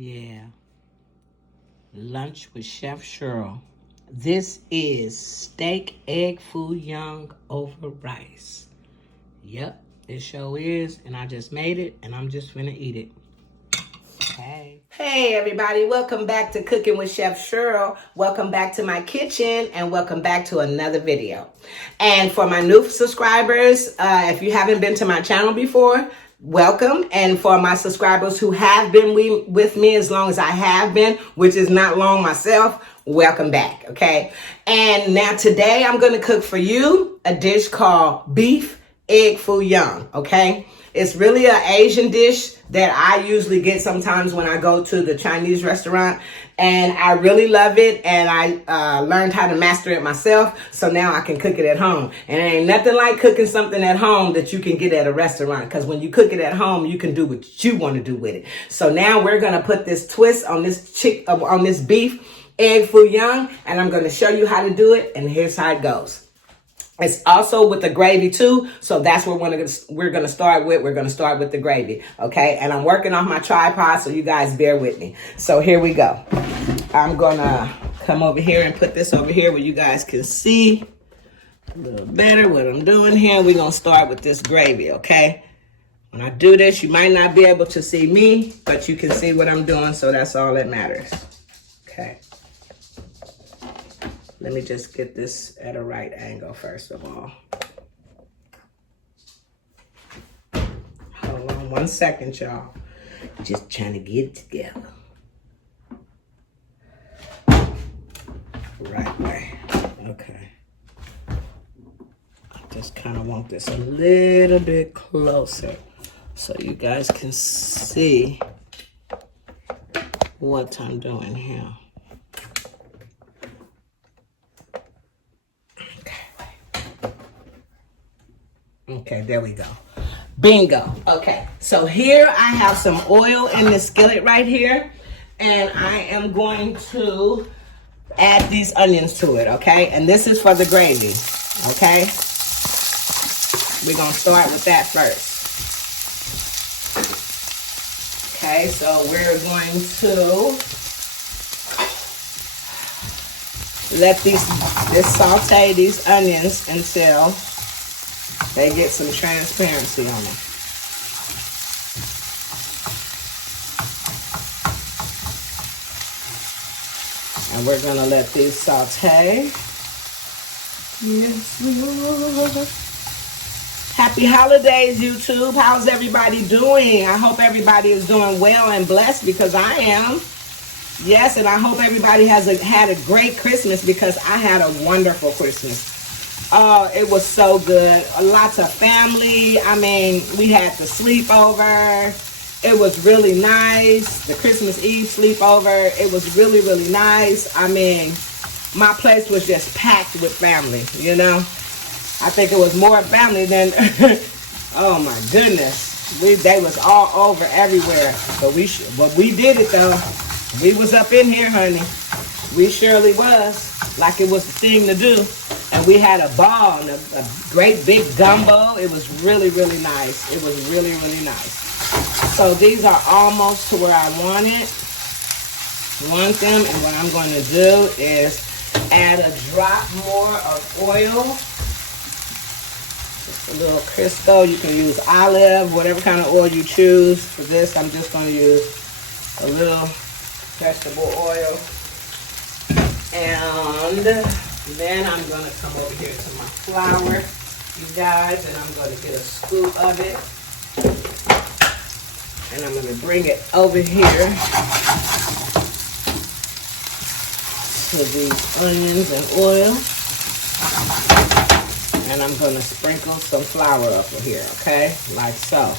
Yeah. Lunch with Chef Cheryl. This is steak, egg, foo young over rice. Yep, it sure is. And I just made it, and I'm just finna eat it. Hey everybody, welcome back to Cooking with Chef Cheryl. Welcome back to my kitchen and welcome back to another video. And for my new subscribers, if you haven't been to my channel before, welcome. And for my subscribers who have been with me as long as I have been, which is not long myself, welcome back, okay? And now today I'm going to cook for you a dish called beef egg foo young, okay? It's really an Asian dish that I usually get sometimes when I go to the Chinese restaurant, and I really love it, and I learned how to master it myself, so now I can cook it at home. And it ain't nothing like cooking something at home that you can get at a restaurant, because when you cook it at home, you can do what you want to do with it. So now we're going to put this twist on this beef egg foo young, and I'm going to show you how to do it, and here's how it goes. It's also with the gravy too, so that's what we're gonna start with. We're gonna start with the gravy, okay? And I'm working off my tripod, so you guys bear with me. So here we go. I'm gonna come over here and put this over here where you guys can see a little better what I'm doing here. We're gonna start with this gravy, okay? When I do this, you might not be able to see me, but you can see what I'm doing, so that's all that matters, okay? Let me just get this at a right angle first of all. Hold on 1 second, y'all. Just trying to get it together. Right way. Okay. I just kind of want this a little bit closer so you guys can see what I'm doing here. Okay, there we go. Bingo. Okay, so here I have some oil in the skillet right here, and I am going to add these onions to it, okay? And this is for the gravy, okay? We're going to start with that first. Okay, so we're going to let this saute these onions until they get some transparency on them. And we're gonna let these saute. Yes, Lord. Happy holidays, YouTube. How's everybody doing? I hope everybody is doing well and blessed, because I am. Yes, and I hope everybody has had a great Christmas, because I had a wonderful Christmas. Oh, it was so good. Lots of family. I mean, we had the sleepover. It was really nice. The Christmas Eve sleepover. It was really, really nice. I mean, my place was just packed with family, you know. I think it was more family than, oh my goodness. They was all over everywhere. But we did it though. We was up in here, honey. We surely was. Like it was the thing to do. And we had a ball and a great big gumbo. It was really, really nice. It was really, really nice. So these are almost to where I want them. And what I'm going to do is add a drop more of oil. Just a little Crisco. You can use olive, whatever kind of oil you choose. For this, I'm just going to use a little vegetable oil. And then I'm going to come over here to my flour, you guys, and I'm going to get a scoop of it. And I'm going to bring it over here to these onions and oil. And I'm going to sprinkle some flour over here, okay? Like so.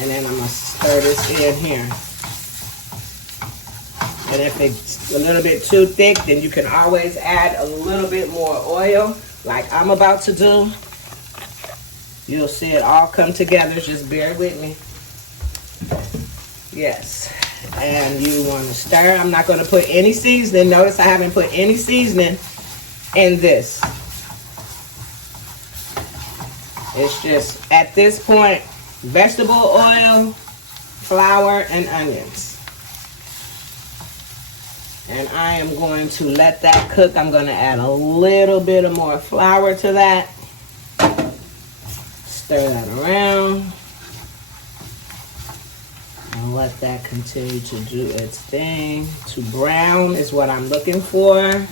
And then I'm going to stir this in here. And if it's a little bit too thick, then you can always add a little bit more oil, like I'm about to do. You'll see it all come together. Just bear with me. Yes. And you want to stir. I'm not going to put any seasoning. Notice I haven't put any seasoning in this. It's just, at this point, vegetable oil, flour, and onions. And I am going to let that cook. I'm going to add a little bit of more flour to that. Stir that around. And let that continue to do its thing. To brown is what I'm looking for.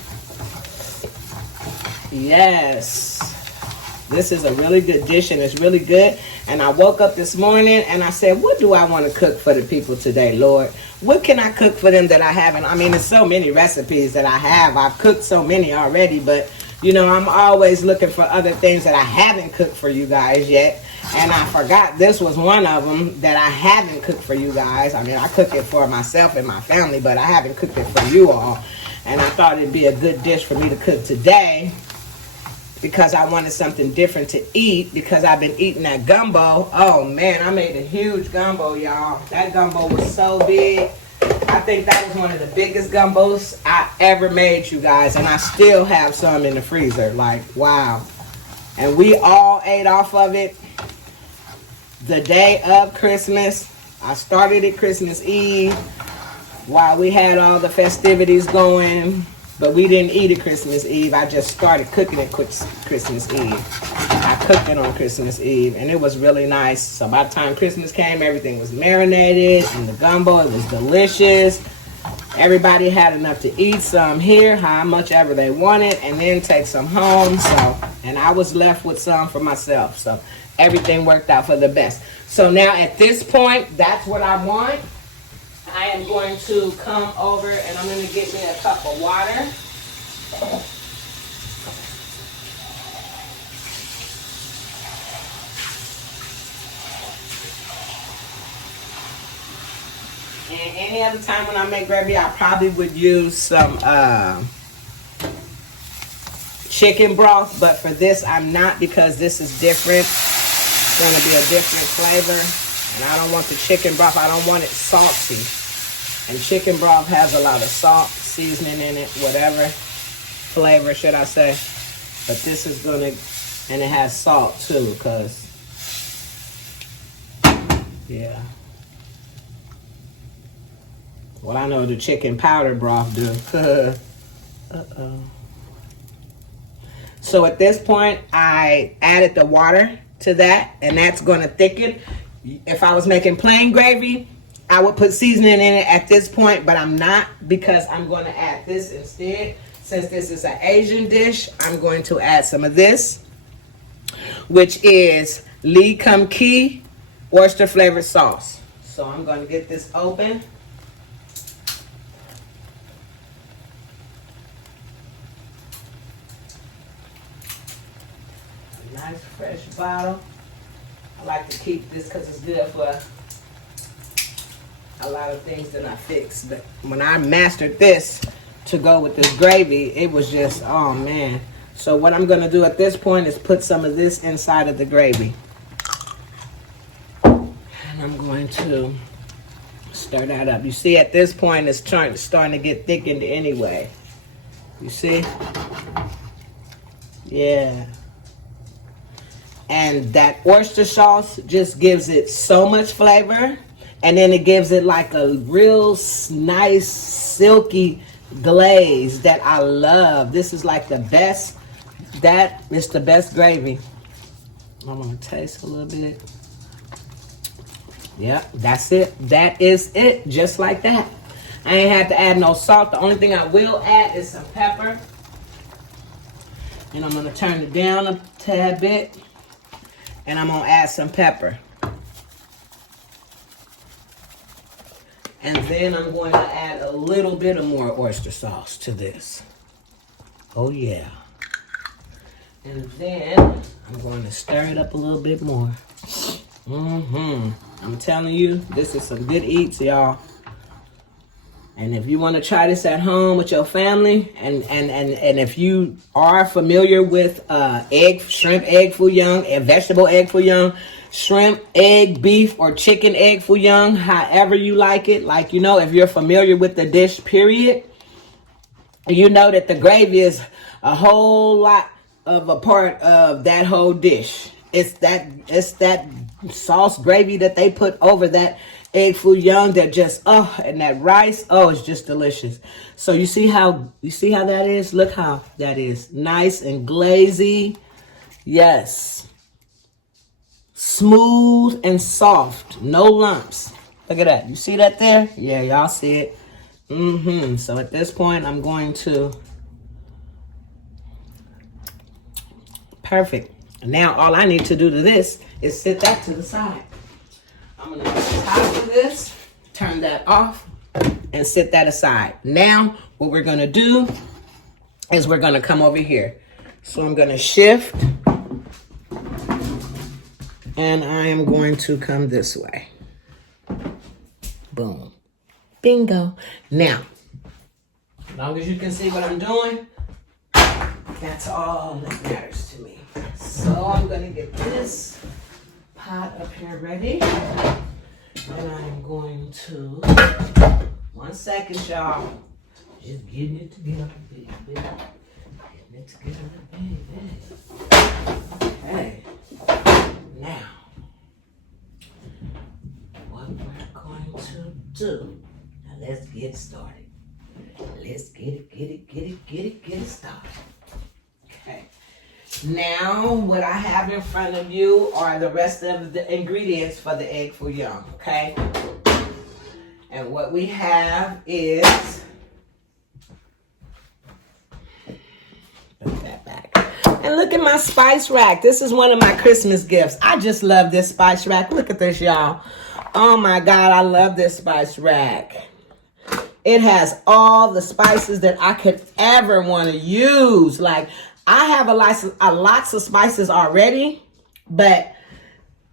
Yes. This is a really good dish and it's really good. And I woke up this morning and I said, what do I want to cook for the people today, Lord? What can I cook for them that I haven't? I mean, there's so many recipes that I have. I've cooked so many already, but you know, I'm always looking for other things that I haven't cooked for you guys yet. And I forgot this was one of them that I haven't cooked for you guys. I mean, I cook it for myself and my family, but I haven't cooked it for you all. And I thought it'd be a good dish for me to cook today, because I wanted something different to eat, because I've been eating that gumbo. Oh man, I made a huge gumbo, y'all. That gumbo was so big. I think that was one of the biggest gumbos I ever made, you guys. And I still have some in the freezer. Like, wow. And we all ate off of it the day of Christmas. I started it Christmas Eve while we had all the festivities going. But we didn't eat it Christmas Eve. I just started cooking it Christmas Eve. I cooked it on Christmas Eve, and it was really nice. So by the time Christmas came, everything was marinated, and the gumbo, it was delicious. Everybody had enough to eat some here, how much ever they wanted, and then take some home. So, and I was left with some for myself. So everything worked out for the best. So now at this point, that's what I want. I am going to come over and I'm going to get me a cup of water. And any other time when I make gravy, I probably would use some chicken broth. But for this, I'm not, because this is different. It's going to be a different flavor. And I don't want the chicken broth. I don't want it salty. And chicken broth has a lot of salt, seasoning in it, whatever flavor should I say. But this is gonna, and it has salt too, cause yeah. Well, I know the chicken powder broth do. Uh-oh. So at this point, I added the water to that, and that's gonna thicken. If I was making plain gravy, I would put seasoning in it at this point, but I'm not, because I'm going to add this instead. Since this is an Asian dish, I'm going to add some of this, which is Lee Kum Kee oyster flavored sauce. So I'm going to get this open. A nice fresh bottle. I like to keep this because it's good for a lot of things that I fixed. But when I mastered this to go with this gravy, it was just, oh man. So what I'm going to do at this point is put some of this inside of the gravy. And I'm going to stir that up. You see, at this point, it's starting to get thickened anyway. You see? Yeah. And that oyster sauce just gives it so much flavor. And then it gives it like a real nice, silky glaze that I love. This is like the best. That is the best gravy. I'm going to taste a little bit. Yep, that's it. That is it. Just like that. I ain't had to add no salt. The only thing I will add is some pepper. And I'm going to turn it down a tad bit. And I'm going to add some pepper. And then I'm going to add a little bit of more oyster sauce to this. Oh yeah. And then I'm going to stir it up a little bit more. I'm telling you, this is some good eats, y'all. And if you want to try this at home with your family, and if you are familiar with shrimp egg foo young, and vegetable egg foo young, shrimp, egg, beef, or chicken egg foo young, however you like it. Like, you know, if you're familiar with the dish, period, you know that the gravy is a whole lot of a part of that whole dish. It's that sauce gravy that they put over that egg foo young that just, oh, and that rice, oh, it's just delicious. So you see how that is? Look how that is. Nice and glazy. Yes. Smooth and soft. No lumps. Look at that. You see that there? Yeah, y'all see it. So at this point, I'm going to... Perfect. Now all I need to do to this is sit that to the side. I'm going to top of this, turn that off, and sit that aside. Now what we're going to do is we're going to come over here. So I'm going to shift, and I am going to come this way. Boom. Bingo. Now, as long as you can see what I'm doing, that's all that matters to me. So I'm going to get this pot up here ready. And I'm going to, 1 second, y'all. Just getting it together, baby. Getting it together, baby. Okay. Now, what we're going to do. Now let's get started. Let's get it started. Okay. Now, what I have in front of you are the rest of the ingredients for the egg foo young, okay? And what we have is... Put that back. And look at my spice rack. This is one of my Christmas gifts. I just love this spice rack. Look at this, y'all. Oh, my God, I love this spice rack. It has all the spices that I could ever want to use. Like, I have lots of spices already, but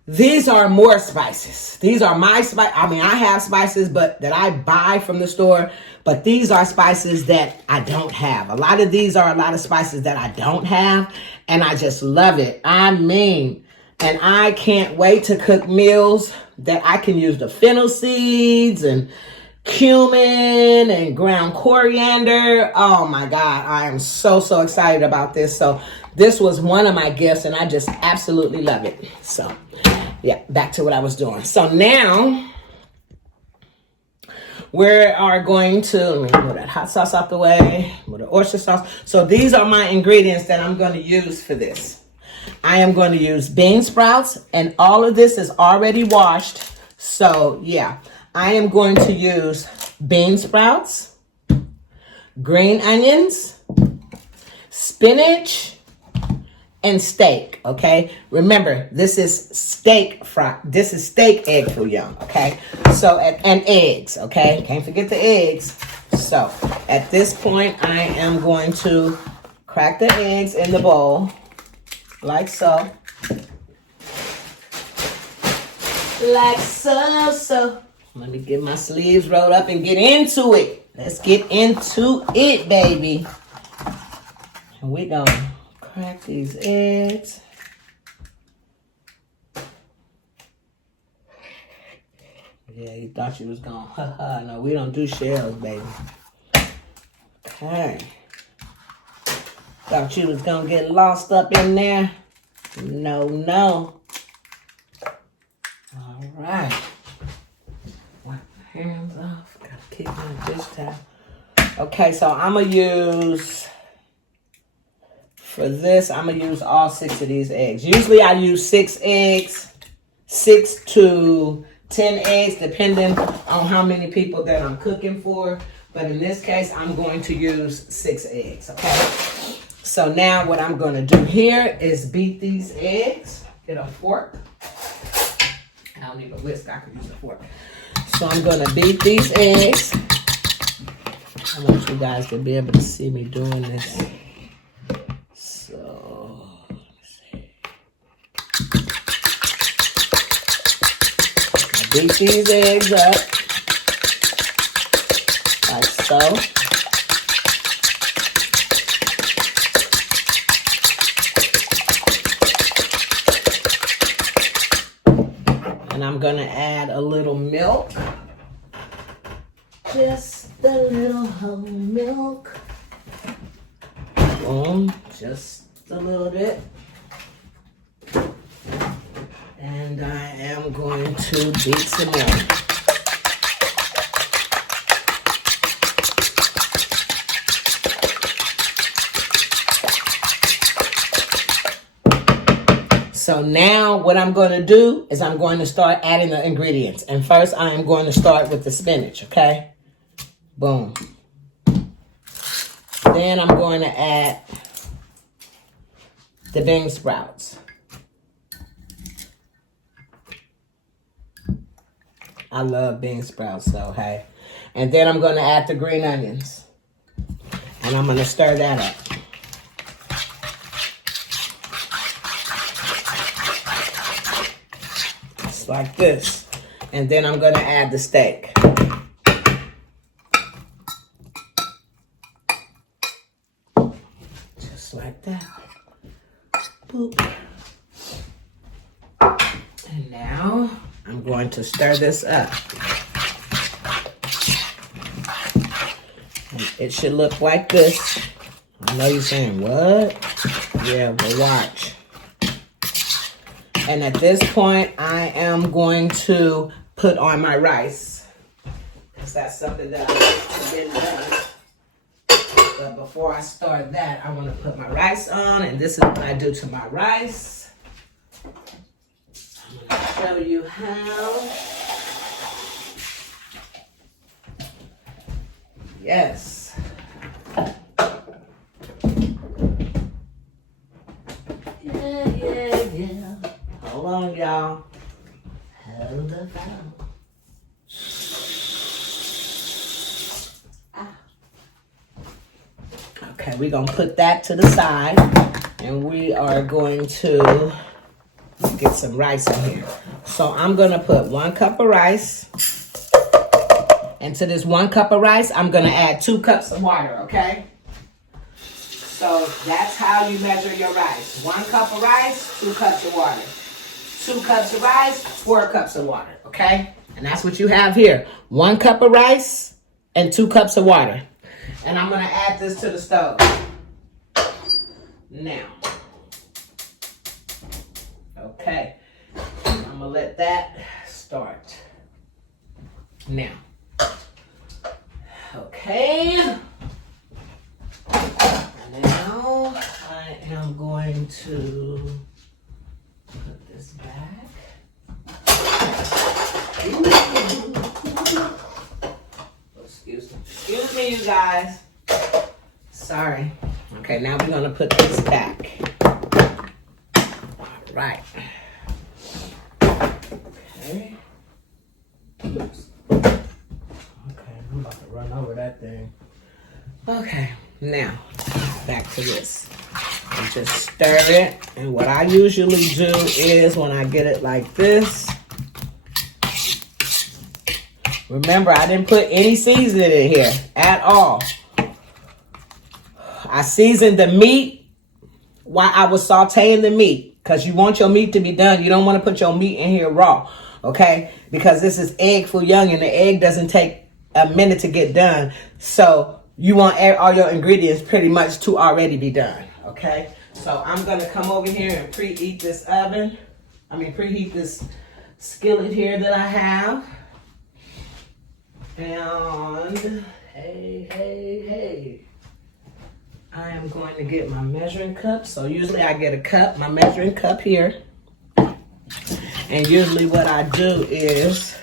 these are more spices. These are my spice. I mean, I have spices, but that I buy from the store, but these are spices that I don't have. A lot of these are a lot of spices that I don't have, and I just love it. I mean, and I can't wait to cook meals that I can use the fennel seeds and cumin and ground coriander. Oh my God, I am so excited about this. So this was one of my gifts, and I just absolutely love it. So yeah, back to what I was doing. So now we are going to, let me move that hot sauce out the way, with the oyster sauce. So these are my ingredients that I'm going to use for this. I am going to use bean sprouts, and all of this is already washed. So yeah, I am going to use bean sprouts, green onions, spinach, and steak, okay? Remember, this is steak egg foo young, okay? So, and eggs, okay? Can't forget the eggs. So, at this point, I am going to crack the eggs in the bowl, like so. Like so. Let me get my sleeves rolled up and get into it. Let's get into it, baby. And we're going to crack these eggs. Yeah, you thought you was going, haha. No, we don't do shells, baby. Okay. Thought you was going to get lost up in there. No. All right. Hands off. Gotta keep my dish towel. Okay, so I'm gonna use, for this, I'm gonna use all 6 of these eggs. Usually I use 6 eggs, 6 to 10 eggs, depending on how many people that I'm cooking for. But in this case, I'm going to use 6 eggs, okay? So now what I'm gonna do here is beat these eggs. Get a fork. I don't need a whisk, I could use a fork. So I'm going to beat these eggs. I want you guys to be able to see me doing this. So, let's see. I beat these eggs up. Like so. And I'm going to add a little milk. Just a little whole milk. Boom. Just a little bit. And I am going to beat some more. So now what I'm going to do is I'm going to start adding the ingredients. And first I am going to start with the spinach, okay? Boom. Then I'm going to add the bean sprouts. I love bean sprouts, so hey. And then I'm going to add the green onions. And I'm going to stir that up. Just like this. And then I'm going to add the steak. Just like that. Boop. And now I'm going to stir this up. And it should look like this. I know you're saying, what? Yeah, but watch. And at this point, I am going to put on my rice. Because that's something that I like to get done. But before I start that, I want to put my rice on. And this is what I do to my rice. I'm going to show you how. Yes. Yeah. Hold on, y'all. Hold the phone. Okay, we're going to put that to the side. And we are going to get some rice in here. So I'm going to put 1 cup of rice. And to this 1 cup of rice, I'm going to add 2 cups of water, okay? So that's how you measure your rice. 1 cup of rice, 2 cups of water. 2 cups of rice, 4 cups of water, okay? And that's what you have here. 1 cup of rice and 2 cups of water. And I'm going to add this to the stove. Now. Okay. I'm going to let that start. Now. Okay. Now I am going to put this back. Excuse me, you guys. Sorry. Okay, now we're going to put this back. All right. Okay. Oops. Okay, I'm about to run over that thing. Okay, now back to this. And just stir it. And what I usually do is when I get it like this. Remember, I didn't put any seasoning in here at all. I seasoned the meat while I was sauteing the meat. Because you want your meat to be done. You don't want to put your meat in here raw. Okay? Because this is egg fouillon and the egg doesn't take a minute to get done. So you want all your ingredients pretty much to already be done. Okay? So I'm going to come over here and preheat this oven. Preheat this skillet here that I have. And hey. I am going to get my measuring cup. So usually I get a cup, my measuring cup here. And usually what I do is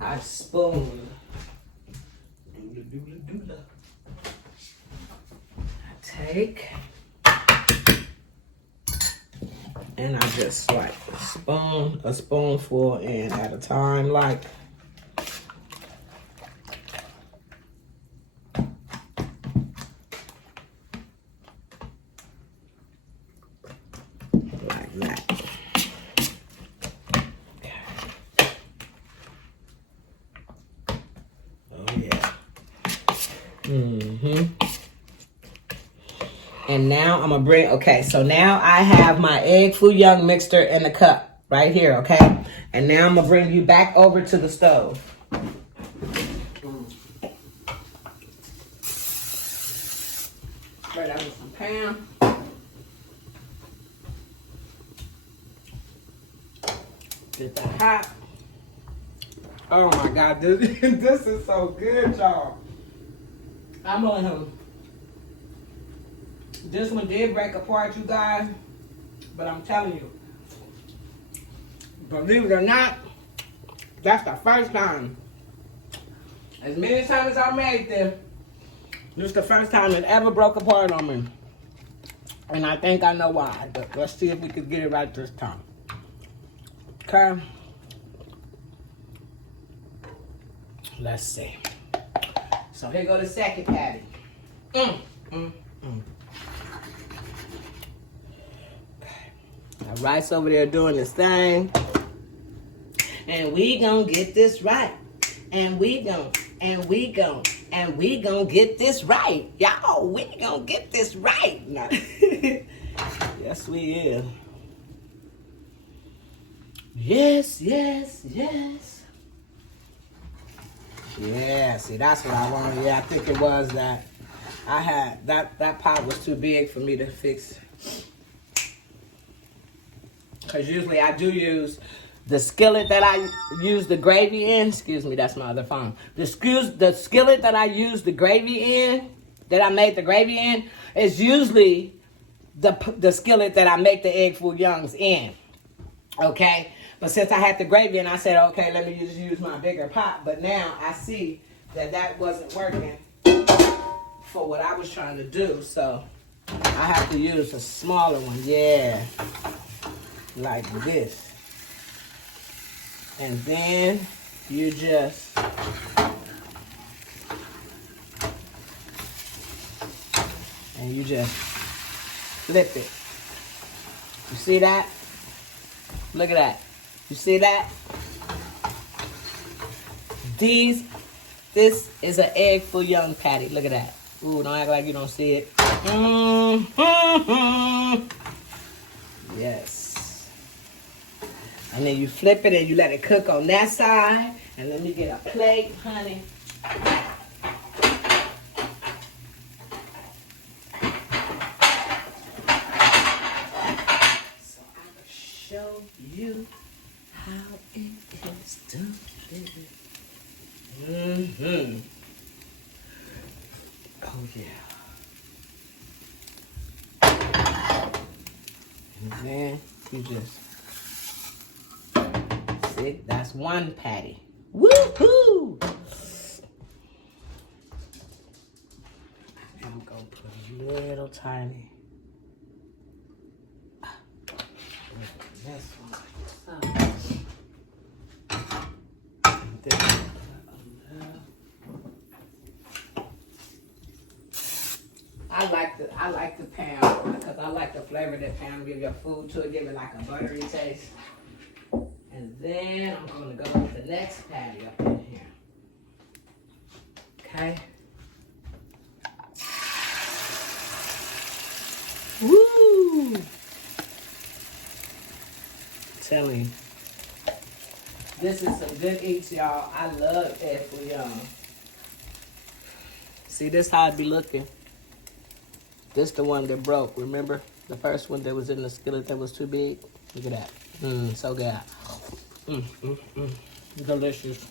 I spoon. I take and I just like spoon a spoonful in at a time, like that. Okay. Oh yeah. And now I'm gonna bring, okay, so now I have my egg fouillon mixture in the cup right here, okay? And now I'm gonna bring you back over to the stove. Right out with some pan. Get that hot. Oh my God, this is so good, y'all. I'm on him. This one did break apart, you guys. But I'm telling you, believe it or not, that's the first time. As many times as I made this is the first time it ever broke apart on me. And I think I know why, but let's see if we can get it right this time. Okay. Let's see. So here go the second patty. Okay. Now Rice over there doing his thing. And we gonna get this right. And we gonna get this right. Y'all, we gonna get this right. No. Yes, we is. Yes. Yeah, see, that's what I wanted. Yeah, I think it was that I had, that pot was too big for me to fix. Because usually I do use the skillet that I use the gravy in. Excuse me, that's my other phone. The skillet that I use the gravy in, that I made the gravy in, is usually the skillet that I make the egg foo youngs in. Okay? But since I had the gravy in, I said, okay, let me just use my bigger pot. But now I see that wasn't working for what I was trying to do. So I have to use a smaller one. Yeah. Like this. And then you just flip it. You see that? Look at that. You see that? This is an egg foo young patty. Look at that. Ooh, don't act like you don't see it. Yes. And then you flip it and you let it cook on that side. And let me get a plate, honey. So I can show you how it is done. Oh yeah. And then you just see, that's one patty. Woohoo! I'm gonna put a little tiny. This one. I like the pound because I like the flavor that pound give your food to it, give it like a buttery taste. And then I'm gonna go with the next patty up in here. Okay. Woo! I'm telling you. This is some good eats, y'all. I love egg foo young. See, this how it be looking. This the one that broke, remember? The first one that was in the skillet that was too big? Look at that. So good. Delicious.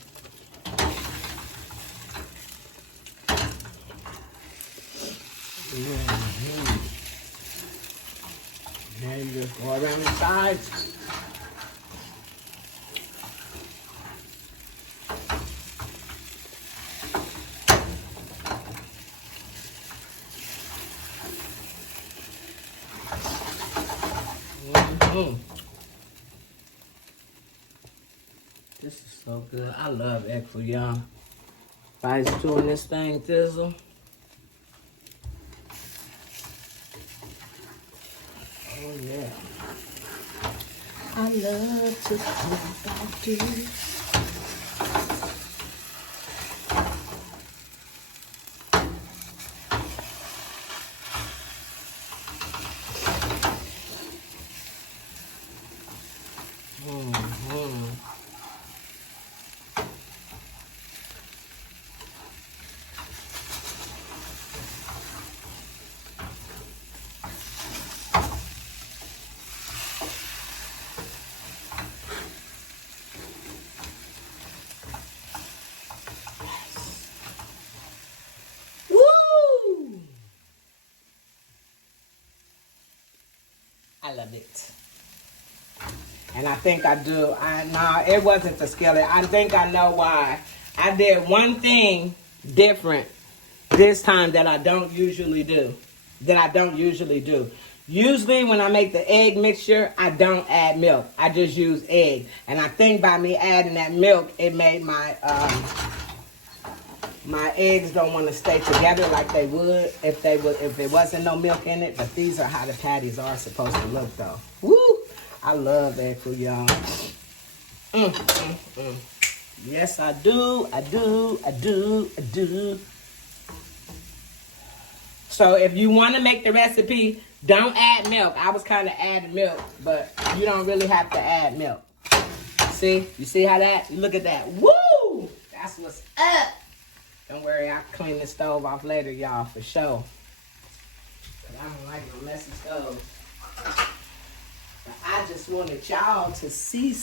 And you just go around the sides. This is so good. I love egg foo young. Rice doing this thing, Thizzle. Oh yeah. I love to cook like this. I love it. And I think I do. No, it wasn't the skillet. I think I know why. I did one thing different this time that I don't usually do. Usually when I make the egg mixture, I don't add milk. I just use egg. And I think by me adding that milk, it made my my eggs don't want to stay together like they would if there wasn't no milk in it. But these are how the patties are supposed to look though. Woo! I love egg foo young. Yes, I do. So if you want to make the recipe, don't add milk. I was kind of adding milk, but you don't really have to add milk. See? You see how that? Look at that. Woo! That's what's up. Don't worry, I'll clean the stove off later, y'all, for sure. But I don't like no messy stove. But I just wanted y'all to see. You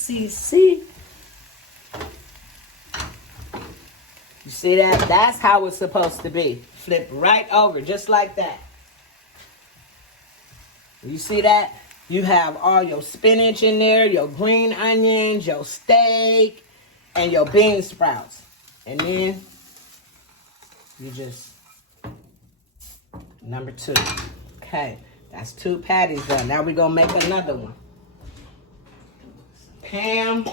see that? That's how it's supposed to be. Flip right over, just like that. You see that? You have all your spinach in there, your green onions, your steak, and your bean sprouts. And then you just, number 2. Okay, that's 2 patties done. Now we're going to make another one. Ham.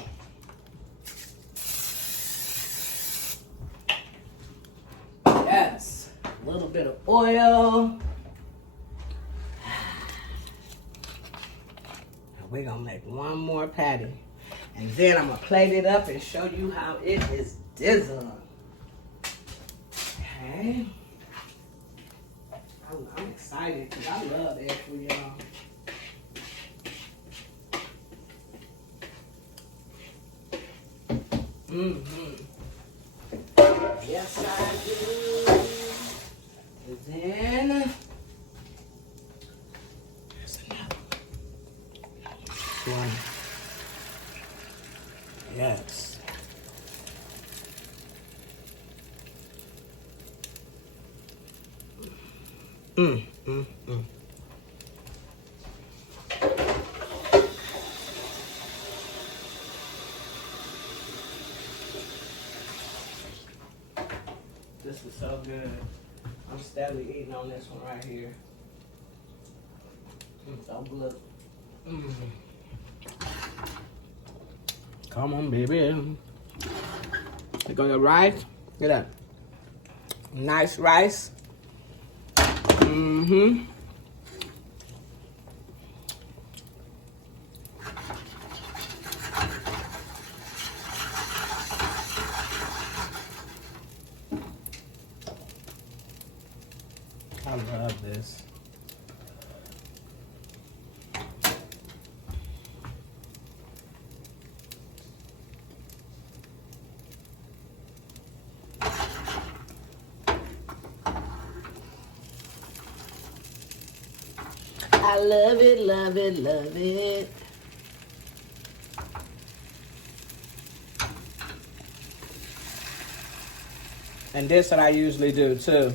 Yes, a little bit of oil. We're going to make one more patty. And then I'm going to plate it up and show you how it is done. Okay. I'm excited because I love egg foo young. Yes, I do. And then there's another one. Yes. This is so good. I'm steadily eating on this one right here. So good. Come on, baby. We got the rice. Look at that. Nice rice. I love this. I love it, love it, love it. And this what I usually do too.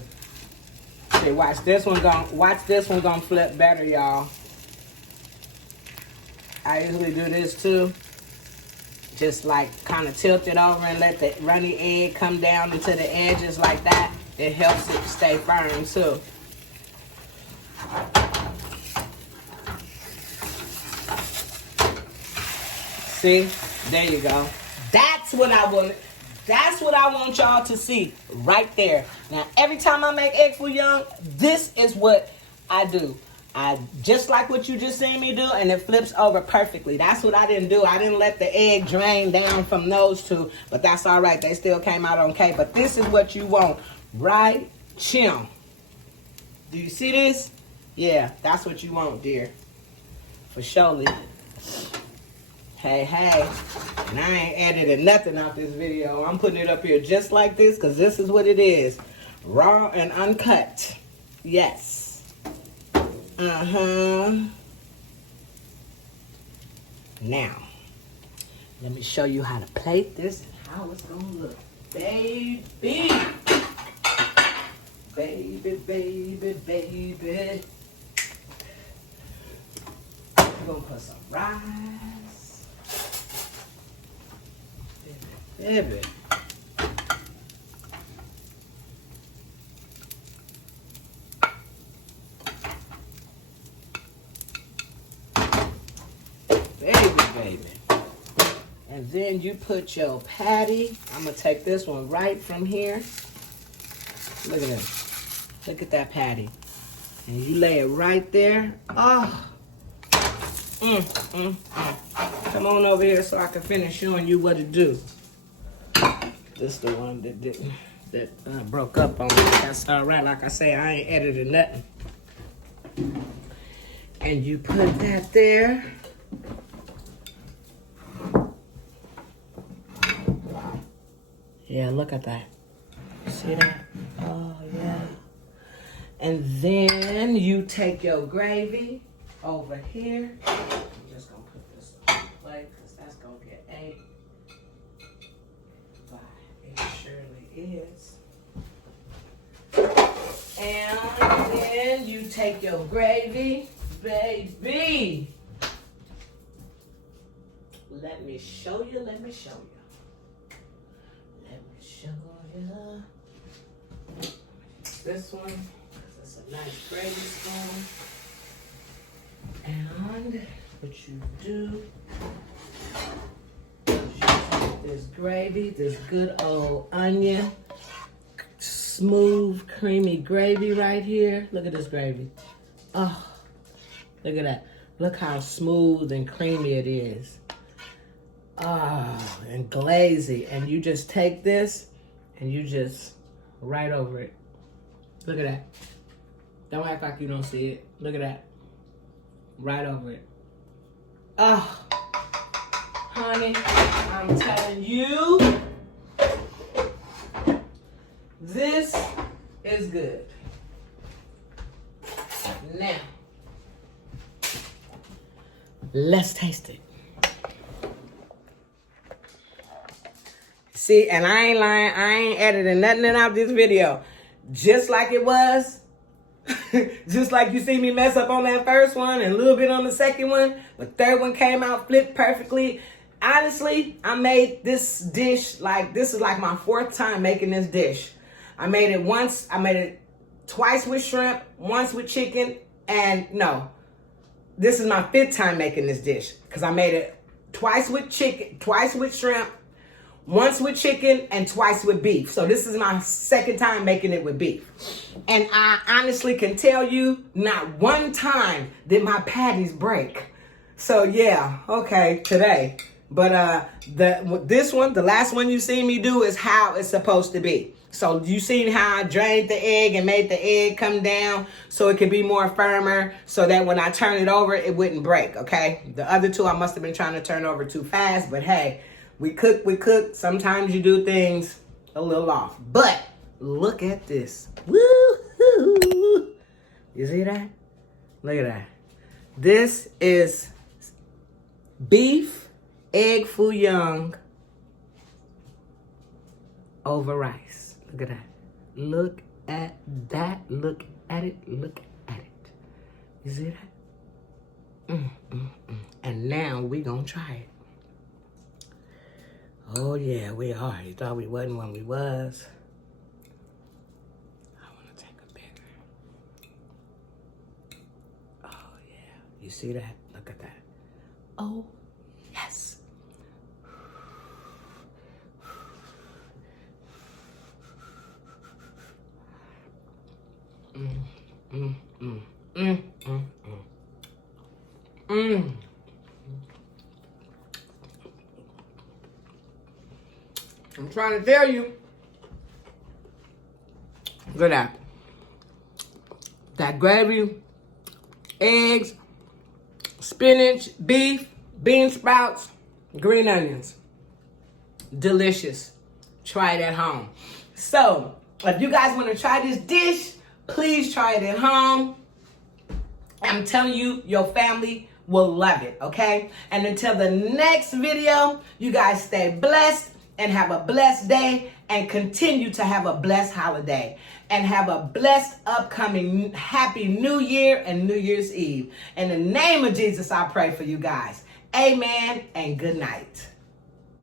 See, watch this one gonna flip better, y'all. I usually do this too. Just like kind of tilt it over and let the runny egg come down into the edges like that. It helps it stay firm too. See, there you go. That's what I want. That's what I want y'all to see right there. Now, every time I make egg foo young, this is what I do. I just like what you just seen me do, and it flips over perfectly. That's what I didn't do. I didn't let the egg drain down from those two, but that's all right. They still came out okay. But this is what you want, right? Chim. Do you see this? Yeah, that's what you want, dear. For surely. Hey, hey. And I ain't edited nothing out this video. I'm putting it up here just like this because this is what it is. Raw and uncut. Yes. Now, let me show you how to plate this and how it's going to look. Baby. Baby, baby, baby. We're going to put some rice. Baby. Baby. And then you put your patty. I'm going to take this one right from here. Look at this. Look at that patty. And you lay it right there. Oh. Come on over here so I can finish showing you what to do. This the one that broke up on me. That's all right. Like I say, I ain't edited nothing. And you put that there. Yeah, look at that. See that? Oh, yeah. And then you take your gravy over here. I'm just going to put this on the plate because that's going to get ate. But it surely is. And then you take your gravy, baby. Let me show you. Let me show you. This one, because it's a nice gravy spoon. And what you do is you take this gravy, this good old onion, smooth, creamy gravy right here. Look at this gravy. Oh, look at that. Look how smooth and creamy it is. Oh, and glazy. And you just take this and you just right over it. Look at that. Don't act like you don't see it. Look at that. Right over it. Oh, honey, I'm telling you, this is good. Now, let's taste it. See, and I ain't lying, I ain't editing nothing out this video. Just like it was. Just like you see me mess up on that first one and a little bit on the second one. But third one came out, flipped perfectly. Honestly, I made this dish, this is like my 4th time making this dish. I made it twice with shrimp, once with chicken, and no. This is my 5th time making this dish. Because I made it twice with chicken, twice with shrimp, once with chicken, and twice with beef. So this is my 2nd time making it with beef. And I honestly can tell you, not one time did my patties break. So yeah, okay, today. But this one, the last one you see me do is how it's supposed to be. So you seen how I drained the egg and made the egg come down so it could be more firmer so that when I turn it over, it wouldn't break, okay? The other two, I must have been trying to turn over too fast, but hey, we cook. Sometimes you do things a little off. But look at this. Woo-hoo. You see that? Look at that. This is beef egg foo young over rice. Look at that. Look at that. Look at it. Look at it. You see that? And now we gonna try it. Oh yeah, we are. You thought we wasn't when we was. I want to take a bigger. Oh yeah. You see that? Look at that. Oh yes. I'm trying to tell you. Look at that. That gravy, eggs, spinach, beef, bean sprouts, green onions. Delicious. Try it at home. So, if you guys want to try this dish, please try it at home. I'm telling you, your family will love it, okay? And until the next video, you guys stay blessed. and have a blessed day, and continue to have a blessed holiday, and have a blessed upcoming happy New Year and New Year's Eve. In the name of Jesus, I pray for you guys. Amen and good night.